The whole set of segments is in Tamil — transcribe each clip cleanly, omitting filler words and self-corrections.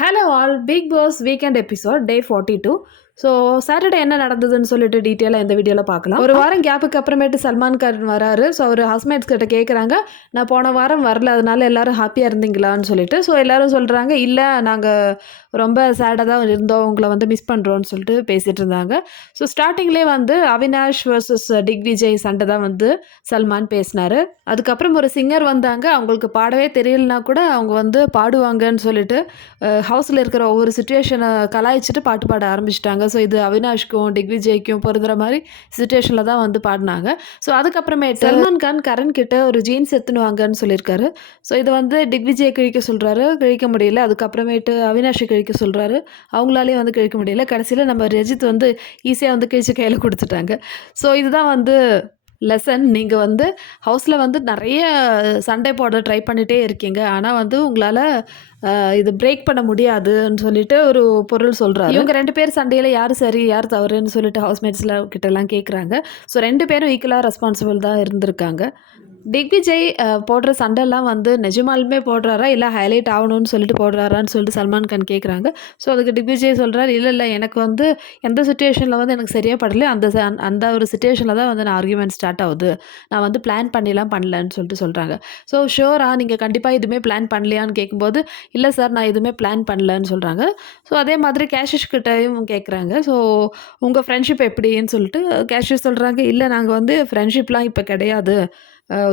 Hello all, Bigg Boss weekend episode day 42. So Saturday என்ன நடந்ததுன்னு சொல்லிட்டு டீட்டெயிலாக இந்த வீடியோவில் பார்க்கலாம். ஒரு வாரம் கேப்புக்கு அப்புறமேட்டு சல்மான் கான் வராரு. ஸோ அவர் ஹஸ்மேட்ஸ் கிட்ட கேட்குறாங்க, நான் போன வாரம் வரல, அதனால எல்லாரும் ஹாப்பியாக இருந்தீங்களான்னு சொல்லிட்டு. ஸோ எல்லாரும் சொல்கிறாங்க, இல்லை நாங்கள் ரொம்ப சேடாக தான் இருந்தோம், உங்களை வந்து மிஸ் பண்ணுறோன்னு சொல்லிட்டு பேசிகிட்டு இருந்தாங்க. ஸோ ஸ்டார்டிங்லேயே வந்து அவினாஷ் வர்சஸ் திக்விஜய் சண்டை தான் வந்து சல்மான் பேசினார். அதுக்கப்புறம் ஒரு சிங்கர் வந்தாங்க, அவங்களுக்கு பாடவே தெரியலனா கூட அவங்க வந்து பாடுவாங்கன்னு சொல்லிட்டு ஹவுஸில் இருக்கிற ஒவ்வொரு சுச்சுவேஷனை கலாய்ச்சிட்டு பாட்டு பாட ஆரம்பிச்சிட்டாங்க. ஸோ இது அவினாஷ்க்கும் திக்விஜய்க்கும் பொருந்துற மாதிரி சுச்சுவேஷனில் தான் வந்து பாடினாங்க. ஸோ அதுக்கப்புறமேட்டு சல்மான் கான் கரண் கிட்ட ஒரு ஜீன்ஸ் எடுத்துன்னு வாங்கன்னு சொல்லியிருக்காரு. ஸோ இது வந்து திக்விஜயை கிழிக்க சொல்கிறாரு, கிழிக்க முடியல. அதுக்கப்புறமேட்டு அவினாஷை கிழிக்க சொல்கிறாரு, அவங்களாலேயும் வந்து கிழிக்க முடியல. கடைசியில் நம்ம ரஜித் வந்து ஈஸியாக வந்து கிழிச்சு கையில் கொடுத்துட்டாங்க. ஸோ இதுதான் வந்து லெசன். நீங்கள் வந்து ஹவுஸில் வந்து நிறைய சண்டை போட ட்ரை பண்ணிகிட்டே இருக்கீங்க, ஆனால் வந்து உங்களால் இது பிரேக் பண்ண முடியாதுன்னு சொல்லிட்டு ஒரு பொருள் சொல்கிறாரு. இவங்க 2 பேர் சண்டையில் யார் சரி யார் தவறுன்னு சொல்லிட்டு ஹவுஸ்மேட்ஸில் கிட்டலாம் கேட்குறாங்க. ஸோ 2 பேரும் ஈக்குவலாக ரெஸ்பான்சிபிள் தான் இருந்திருக்காங்க. திக்விஜய் போடுற சண்டைலாம் வந்து நிஜமாலுமே போடுறாரா, இல்லை ஹைலைட் ஆகணும்னு சொல்லிட்டு போடுறாரான்னு சொல்லிட்டு சல்மான் கான் கேட்குறாங்க. ஸோ அதுக்கு திக்விஜய் சொல்கிறார், இல்லை எனக்கு வந்து எந்த சுச்சுவேஷனில் வந்து எனக்கு சரியாக படல, அந்த ஒரு சுச்சுவேஷனில் தான் வந்து நான் ஆர்கியூமெண்ட் ஸ்டார்ட் ஆகுது, நான் வந்து பிளான் பண்ணிலாம் பண்ணலன்னு சொல்லிட்டு சொல்கிறாங்க. ஸோ ஷோரா நீங்கள் கண்டிப்பாக எதுவுமே பிளான் பண்ணலையான்னு கேட்கும்போது, இல்லை சார் நான் எதுவுமே பிளான் பண்ணலன்னு சொல்கிறாங்க. ஸோ அதே மாதிரி கேஷிஷ் கிட்டையும் கேட்குறாங்க, ஸோ உங்கள் ஃப்ரெண்ட்ஷிப் எப்படின்னு சொல்லிட்டு கேஷிஷ் சொல்கிறாங்க, இல்லை நாங்கள் வந்து ஃப்ரெண்ட்ஷிப்லாம் இப்போ கிடையாது,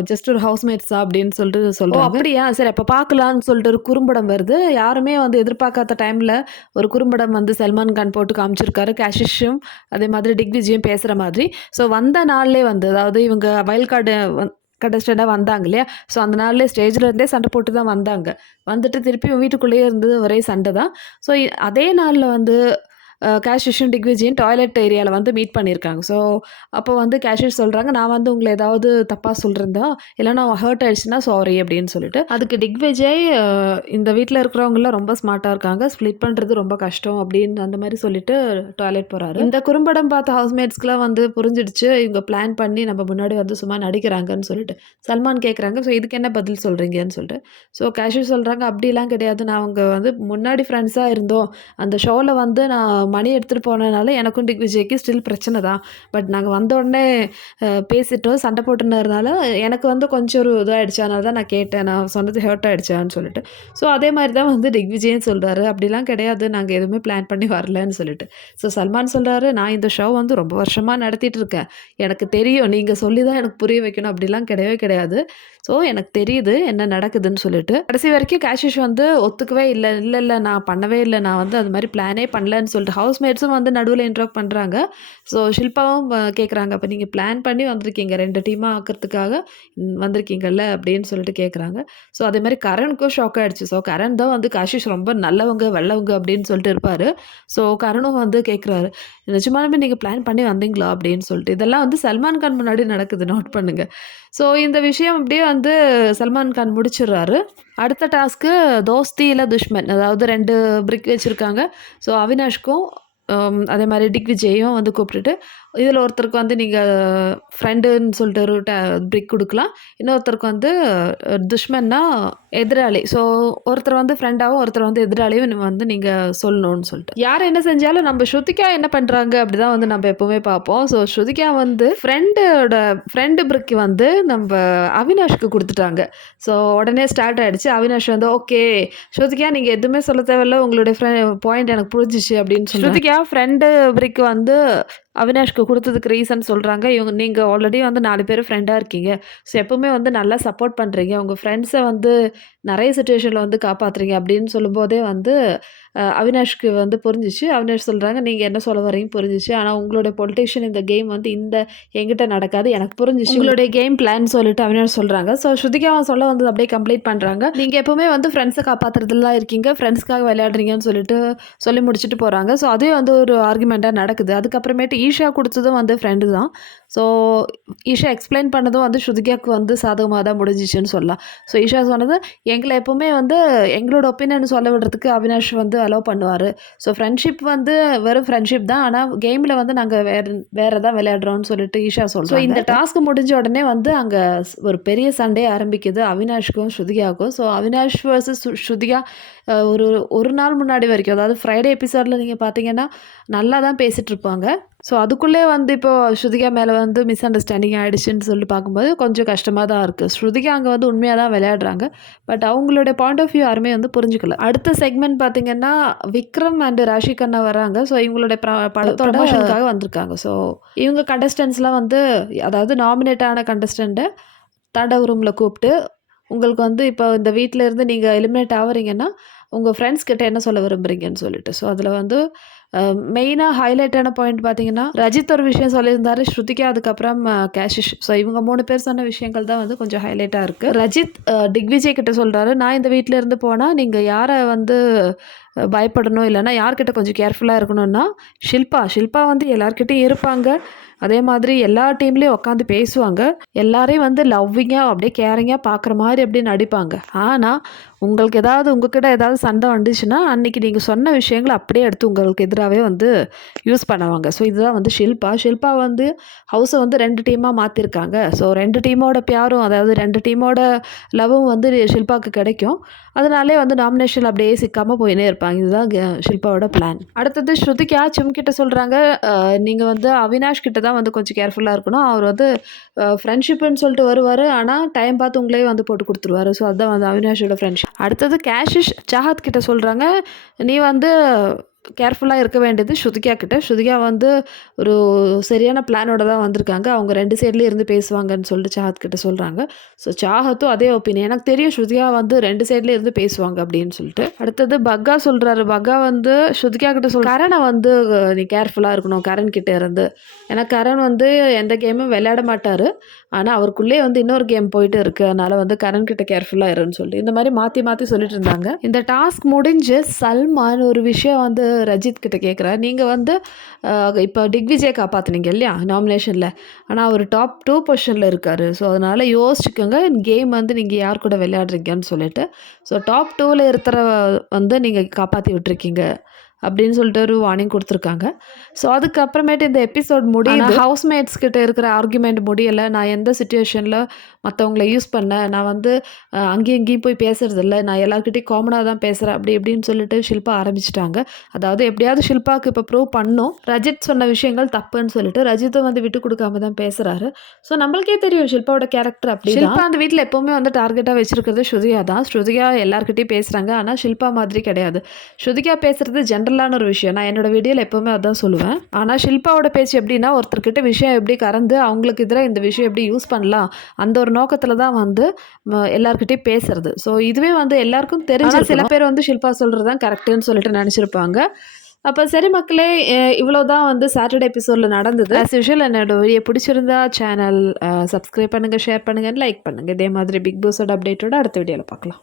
ஜஸ்ட் ஒரு ஹவுஸ்மேட்ஸ் தான் அப்படின்னு சொல்லிட்டு சொல்கிறோம். அப்படியா, சரி அப்போ பார்க்கலான்னு சொல்லிட்டு ஒரு குறும்படம் வருது. யாருமே வந்து எதிர்பார்க்காத டைமில் ஒரு குறும்படம் வந்து சல்மான் கான் போட்டு காமிச்சிருக்காரு. கேஷிஷும் அதே மாதிரி திக்விஜயும் பேசுகிற மாதிரி. ஸோ வந்த நாள்லே வந்து, அதாவது இவங்க வயல் கார்டு கண்டஸ்டண்டாக வந்தாங்க இல்லையா, ஸோ அந்த நாள்லேயே ஸ்டேஜில் இருந்தே சண்டை போட்டு தான் வந்தாங்க. வந்துட்டு திருப்பி வீட்டுக்குள்ளேயே இருந்தது ஒரே சண்டை தான். ஸோ அதே நாளில் வந்து கேஷிஷும் திக்விஜயும் டாய்லெட் ஏரியாவில் வந்து மீட் பண்ணியிருக்காங்க. ஸோ அப்போ வந்து கேஷிஷ் சொல்கிறாங்க, நான் வந்து உங்களை ஏதாவது தப்பாக சொல்லியிருந்தா, இல்லைனா ஹர்ட் ஆயிடுச்சுன்னா சாரி அப்படின்னு சொல்லிட்டு. அதுக்கு திக்விஜய், இந்த வீட்டில் இருக்கிறவங்களாம் ரொம்ப ஸ்மார்ட்டாக இருக்காங்க, ஸ்ப்ளிட் பண்ணுறது ரொம்ப கஷ்டம் அப்படின்னு அந்த மாதிரி சொல்லிட்டு டாய்லெட் போகிறாரு. இந்த குறும்படம் பார்த்த ஹவுஸ்மேட்ஸ்க்குலாம் வந்து புரிஞ்சிடுச்சு, இவங்க பிளான் பண்ணி நம்ம முன்னாடி வந்து சும்மா நடிக்கிறாங்கன்னு சொல்லிட்டு. சல்மான் கேட்குறாங்க, ஸோ இதுக்கு என்ன பதில் சொல்கிறீங்கன்னு சொல்லிட்டு. ஸோ கேஷிஷ் சொல்கிறாங்க, அப்படிலாம் கிடையாது, நான் அவங்க வந்து முன்னாடி ஃப்ரெண்ட்ஸாக இருந்தோம், அந்த ஷோவில் வந்து நான் மணி எடுத்துகிட்டு போனதுனால எனக்கும் திக்விஜய்க்கு ஸ்டில் பிரச்சனை தான், பட் நாங்கள் வந்த உடனே பேசிட்டோம், சண்டை போட்டுனதுனால எனக்கு வந்து கொஞ்சம் ஒரு இதாகிடுச்சு, அதனால தான் நான் கேட்டேன், நான் சொன்னது ஹர்ட் ஆகிடுச்சான்னு சொல்லிட்டு. ஸோ அதே மாதிரி தான் வந்து திக்விஜயும் சொல்கிறாரு, அப்படிலாம் கிடையாது, நாங்கள் எதுவுமே பிளான் பண்ணி வரலன்னு சொல்லிட்டு. ஸோ சல்மான் சொல்கிறாரு, நான் இந்த ஷோ வந்து ரொம்ப வருஷமாக நடத்திட்டு இருக்கேன், எனக்கு தெரியும், நீங்கள் சொல்லி தான் எனக்கு புரிய வைக்கணும், அப்படிலாம் கிடையவே கிடையாது, ஸோ எனக்கு தெரியுது என்ன நடக்குதுன்னு சொல்லிட்டு. கடைசி வரைக்கும் கேஷிஷ் வந்து ஒத்துக்கவே இல்லை, இல்லை நான் பண்ணவே இல்லை, நான் வந்து அது மாதிரி பிளானே பண்ணலன்னு சொல்லிட்டு. ஹவுஸ்மேட்ஸும் வந்து நடுவில் இன்ட்ராக்ட் பண்ணுறாங்க. ஸோ ஷில்பாவும் கேட்குறாங்க, அப்போ நீங்கள் பிளான் பண்ணி வந்திருக்கீங்க, 2 டீமாக ஆக்கிறதுக்காக வந்திருக்கீங்கல்ல அப்படின்னு சொல்லிட்டு கேட்குறாங்க. ஸோ அதே மாதிரி கரணுக்கும் ஷாக் ஆகிடுச்சு. ஸோ கரண் தான் வந்து கேஷிஷ் ரொம்ப நல்லவங்க வெள்ளவங்க அப்படின்னு சொல்லிட்டு இருப்பார். ஸோ கரணும் வந்து கேட்குறாரு, நிஜமாலுமே நீங்கள் பிளான் பண்ணி வந்தீங்களா அப்படின்னு சொல்லிட்டு. இதெல்லாம் வந்து சல்மான் கான் முன்னாடி நடக்குது, நோட் பண்ணுங்கள். ஸோ இந்த விஷயம் அப்படியே வந்து சல்மான் கான் முடிச்சிடுறாரு. அடுத்த டாஸ்க்கு தோஸ்தி இல்லை துஷ்மன், அதாவது 2 பிரிக் வச்சுருக்காங்க. ஸோ அவினாஷ்க்கும் அதே மாதிரி திக்விஜயும் வந்து கூப்பிட்டுட்டு, இதில் ஒருத்தருக்கு வந்து நீங்கள் ஃப்ரெண்டுன்னு சொல்லிட்டு ஒரு பிரிக் கொடுக்கலாம், இன்னொருத்தருக்கு வந்து துஷ்மன்னா எதிராளி. ஸோ ஒருத்தர் வந்து ஃப்ரெண்டாகவும் ஒருத்தர் வந்து எதிராளியும் வந்து நீங்கள் சொல்லணும்னு சொல்லிட்டு. யார் என்ன செஞ்சாலும் நம்ம ஸ்ருதிகா என்ன பண்ணுறாங்க அப்படி தான் வந்து நம்ம எப்போவுமே பார்ப்போம். ஸோ ஸ்ருதிகா வந்து ஃப்ரெண்டு பிரிக் வந்து நம்ம அவினாஷ்க்கு கொடுத்துட்டாங்க. ஸோ உடனே ஸ்டார்ட் ஆகிடுச்சு. அவினாஷ் வந்து ஓகே ஸ்ருதிகா நீங்கள் எதுவுமே சொல்ல தேவையில்ல, உங்களுடைய பாயிண்ட் எனக்கு புரிஞ்சிச்சு அப்படின்னு சொல்லி ஸ்ருதிகா ஃப்ரெண்டு பிரிக் வந்து அவினாஷ்க்கு கொடுத்ததுக்கு ரீசன் சொல்கிறாங்க, நீங்கள் ஆல்ரெடி வந்து 4 பேர் ஃப்ரெண்டாக இருக்கீங்க, ஸோ எப்போவுமே வந்து நல்லா சப்போர்ட் பண்ணுறீங்க, உங்கள் ஃப்ரெண்ட்ஸை வந்து நிறைய சுச்சுவேஷனில் வந்து காப்பாற்றுறீங்க அப்படின்னு சொல்லும்போதே வந்து அவினாஷ்க்கு வந்து புரிஞ்சிச்சு. அவினாஷ் சொல்கிறாங்க, நீங்கள் என்ன சொல்ல வரீங்க புரிஞ்சிச்சு, ஆனால் உங்களுடைய பொலிட்டிஷியன் இந்த கேம் வந்து எங்கிட்ட நடக்காது, எனக்கு புரிஞ்சிச்சு உங்களுடைய கேம் பிளான் சொல்லிட்டு அவினாஷ் சொல்கிறாங்க. ஸோ ஸ்ருதிகாவை சொல்ல வந்து அப்படியே கம்ப்ளீட் பண்ணுறாங்க, நீங்கள் எப்போவுமே வந்து ஃப்ரெண்ட்ஸை காப்பாற்றுறதுலாம் இருக்கீங்க, ஃப்ரெண்ட்ஸ்க்காக விளையாடுறீங்கன்னு சொல்லிட்டு சொல்லி முடிச்சுட்டு போகிறாங்க. ஸோ அதே வந்து ஒரு ஆர்குமெண்ட்டாக நடக்குது. அதுக்கப்புறமேட்டு ஈஷா கொடுத்ததும் வந்து ஃப்ரெண்டு தான். ஸோ ஈஷா எக்ஸ்பிளைன் பண்ணதும் வந்து ஸ்ருதிகாவுக்கு வந்து சாதகமாக தான் முடிஞ்சிச்சுன்னு சொல்லலாம். ஸோ ஈஷா சொன்னது, எங்களை எப்போவுமே வந்து எங்களோட ஒப்பீனியன் சொல்ல விடுறதுக்கு அவினாஷ் வந்து அலோவ் பண்ணுவார். ஸோ ஃப்ரெண்ட்ஷிப் வந்து வெறும் ஃப்ரெண்ட்ஷிப் தான். ஆனால் கேமில் வந்து நாங்கள் வேறு தான் விளையாடுறோம்னு சொல்லிட்டு ஈஷா சொல்கிறோம். ஸோ இந்த டாஸ்க் முடிஞ்ச உடனே வந்து அங்கே ஒரு பெரிய சண்டே ஆரம்பிக்குது அவினாஷ்க்கும் ஸ்ருதிகாவுக்கும். ஸோ அவினாஷ் வர்சஸ் ஸ்ருதிகா ஒரு நாள் முன்னாடி வரைக்கும், அதாவது ஃப்ரைடே எபிசோடில் நீங்கள் பார்த்தீங்கன்னா நல்லா தான் பேசிகிட்டு இருப்பாங்க. ஸோ அதுக்குள்ளே வந்து இப்போது ஸ்ருதிகா மேலே வந்து மிஸ் அண்டர்ஸ்டாண்டிங் ஆகிடுச்சுன்னு சொல்லி பார்க்கும்போது கொஞ்சம் கஷ்டமாக தான் இருக்குது. ஸ்ருதிகா அங்கே வந்து உண்மையாக தான் விளையாடுறாங்க. பட் அவங்களுடைய பாயிண்ட் ஆஃப் வியூ யாருமே வந்து புரிஞ்சுக்கல. அடுத்த செக்மெண்ட் பார்த்தீங்கன்னா விக்ரம் அண்ட் ராஷி கண்ணா வராங்க. ஸோ இவங்களுடைய படத்தோட ப்ரமோஷனுக்காக வந்திருக்காங்க. ஸோ இவங்க கண்டஸ்டன்ஸ்லாம் வந்து, அதாவது நாமினேட் ஆன கண்டஸ்டண்ட்டை தடவு ரூமில் கூப்பிட்டு, உங்களுக்கு வந்து இப்போ இந்த வீட்டில் இருந்து நீங்கள் எலிமினேட் ஆகிறீங்கன்னா உங்கள் ஃப்ரெண்ட்ஸ் கிட்ட என்ன சொல்ல விரும்புகிறீங்கன்னு சொல்லிட்டு. ஸோ அதில் வந்து மெயினாக ஹைலைட்டான பாயிண்ட் பார்த்தீங்கன்னா ரஜித் ஒரு விஷயம் சொல்லியிருந்தாரு, ஸ்ருதிகா, அதுக்கப்புறம் கேஷிஷ். ஸோ இவங்க 3 பேர் சொன்ன விஷயங்கள் தான் வந்து கொஞ்சம் ஹைலைட்டாக இருக்குது. ரஜித் திக்விஜய் கிட்ட சொல்கிறாரு, நான் இந்த வீட்டில் இருந்து போனால் நீங்கள் யாரை வந்து பயப்படணும், இல்லைன்னா யார்கிட்ட கொஞ்சம் கேர்ஃபுல்லாக இருக்கணும்னா ஷில்பா வந்து எல்லார்கிட்டையும் இருப்பாங்க. அதே மாதிரி எல்லா டீம்லேயும் உட்காந்து பேசுவாங்க. எல்லாரையும் வந்து லவ்விங்காக அப்படியே கேரிங்காக பார்க்குற மாதிரி அப்படியே நடிப்பாங்க. ஆனால் உங்களுக்கு உங்ககிட்ட ஏதாவது சண்டை வந்துச்சுன்னா அன்றைக்கி நீங்கள் சொன்ன விஷயங்களை அப்படியே எடுத்து உங்களுக்கு எதிராகவே வந்து யூஸ் பண்ணுவாங்க. ஸோ இதுதான் வந்து ஷில்பா வந்து ஹவுஸை வந்து 2 டீமாக மாற்றிருக்காங்க. ஸோ 2 டீமோட பியாரும், அதாவது 2 டீமோட லவ்வும் வந்து ஷில்பாவுக்கு கிடைக்கும். அதனாலே வந்து நாமினேஷன் அப்படியே சிக்காமல் போயினே இருப்பாங்க. இதுதான் ஷில்பாவோட பிளான். அடுத்தது ஸ்ருதிகா கிட்ட சொல்கிறாங்க, நீங்கள் வந்து அவினாஷ் கிட்ட தான் வந்து கொஞ்சம் கேர்ஃபுல்லாக இருக்கணும். அவர் வந்து ஃப்ரெண்ட்ஷிப்புன்னு சொல்லிட்டு வருவார், ஆனால் டைம் பார்த்து உங்களே வந்து போட்டு கொடுத்துருவாரு. ஸோ அதுதான் வந்து அவினாஷோட ஃப்ரெண்ட்ஷிப். அடுத்தது கேஷிஷ் சாஹத் கிட்ட சொல்கிறாங்க, நீ வந்து கேர்ஃபுல்லாக இருக்க வேண்டியது ஸ்ருதிகா வந்து ஒரு சரியான பிளானோட தான் வந்திருக்காங்க. அவங்க 2 சைட்லேயும் இருந்து பேசுவாங்கன்னு சொல்லிட்டு சாஹத் கிட்ட சொல்கிறாங்க. ஸோ சாஹத்தும் அதே ஒப்பீனியன், எனக்கு தெரியும் ஸ்ருதிகா வந்து 2 சைட்லேயும் இருந்து பேசுவாங்க அப்படின்னு சொல்லிட்டு. அடுத்தது பக்கா சொல்கிறாரு, பக்கா வந்து ஸ்ருதிகா கிட்ட கரனை வந்து நீ கேர்ஃபுல்லாக இருக்கணும் கரண் கிட்ட இருந்து. ஏன்னா கரண் வந்து எந்த கேமும் விளையாட மாட்டார், ஆனால் அவருக்குள்ளே வந்து இன்னொரு கேம் போயிட்டு இருக்குது, அதனால் வந்து கரண் கிட்ட கேர்ஃபுல்லாக இருன்னு சொல்லிட்டு இந்த மாதிரி மாற்றி சொல்லிட்டு இருந்தாங்க. இந்த டாஸ்க் முடிஞ்சு சல்மான் ஒரு விஷயம் வந்து ரஜித் கிட்ட கேட்குறாரு, நீங்கள் வந்து இப்போ திக்விஜய் காப்பாற்றுனீங்க இல்லையா நாமினேஷனில், ஆனால் அவர் டாப் 2 பொசிஷனில் இருக்கார். ஸோ அதனால் யோசிச்சுக்கோங்க கேம் வந்து நீங்கள் யார் கூட விளையாடுறீங்கன்னு சொல்லிட்டு. ஸோ டாப் 2ல் இருக்கிற வந்து நீங்கள் காப்பாற்றி விட்டுருக்கீங்க அப்படின்னு சொல்லிட்டு ஒரு வார்னிங் கொடுத்துருக்காங்க. ஸோ அதுக்கப்புறமேட்டு இந்த எபிசோட் முடியுது. ஹவுஸ்மேட்ஸ் கிட்ட இருக்கிற ஆர்குமெண்ட் முடியலை. நான் எந்த சுச்சுவேஷனில் மற்றவங்களை யூஸ் பண்ணேன், நான் வந்து அங்கேயும் இங்கேயும் போய் பேசுறதில்ல, நான் எல்லாருக்கிட்டையும் காமனாக தான் பேசுகிறேன் அப்படி இப்படின்னு சொல்லிட்டு ஷில்பா ஆரம்பிச்சிட்டாங்க. அதாவது எப்படியாவது ஷில்பாவுக்கு இப்போ ப்ரூவ் பண்ணும் ரஜித் சொன்ன விஷயங்கள் தப்புன்னு சொல்லிட்டு. ரஜித்தும் வந்து விட்டு கொடுக்காம தான் பேசுகிறாரு. ஸோ நம்மளுக்கே தெரியும் ஷில்பாவோட கேரக்டர் அப்படி. ஷில்பா அந்த வீட்டில் எப்போவுமே வந்து டார்கெட்டாக வச்சிருக்கிறது ஸ்ருதிகா தான். ஸ்ருதிகா எல்லாருக்கிட்டையும் பேசுகிறாங்க, ஆனால் ஷில்பா மாதிரி கிடையாது. ஸ்ருதிகா பேசுகிறது ஜென்ரலான ஒரு விஷயம், நான் என்னோட வீடியோவில் எப்போவுமே அதான் சொல்லுவேன். ஆனால் ஷில்பாவோட பேச்சு எப்படின்னா, ஒருத்தர்கிட்ட விஷயம் எப்படி கறந்து அவங்களுக்கு எதிராக இந்த விஷயம் எப்படி யூஸ் பண்ணலாம், அந்த ஒரு நோக்கத்தில் தான் வந்து எல்லாருக்கிட்டையும் பேசுறது. ஸோ இதுவே வந்து எல்லாருக்கும் தெரிஞ்ச, சில பேர் வந்து ஷில்பா சொல்கிறது தான் கரெக்டுன்னு சொல்லிட்டு நினச்சிருப்பாங்க. அப்போ சரி மக்களே, இவ்வளோ தான் வந்து சாட்டர்டே எபிசோடில் நடந்தது. ஆஸ் யூஷுவல் என்னோட வீடியோ பிடிச்சிருந்தா சேனல் சப்ஸ்கிரைப் பண்ணுங்கள், ஷேர் பண்ணுங்கள், லைக் பண்ணுங்கள். இதே மாதிரி பிக் பாஸோட அப்டேட்டோட அடுத்த வீடியோவில் பார்க்கலாம்.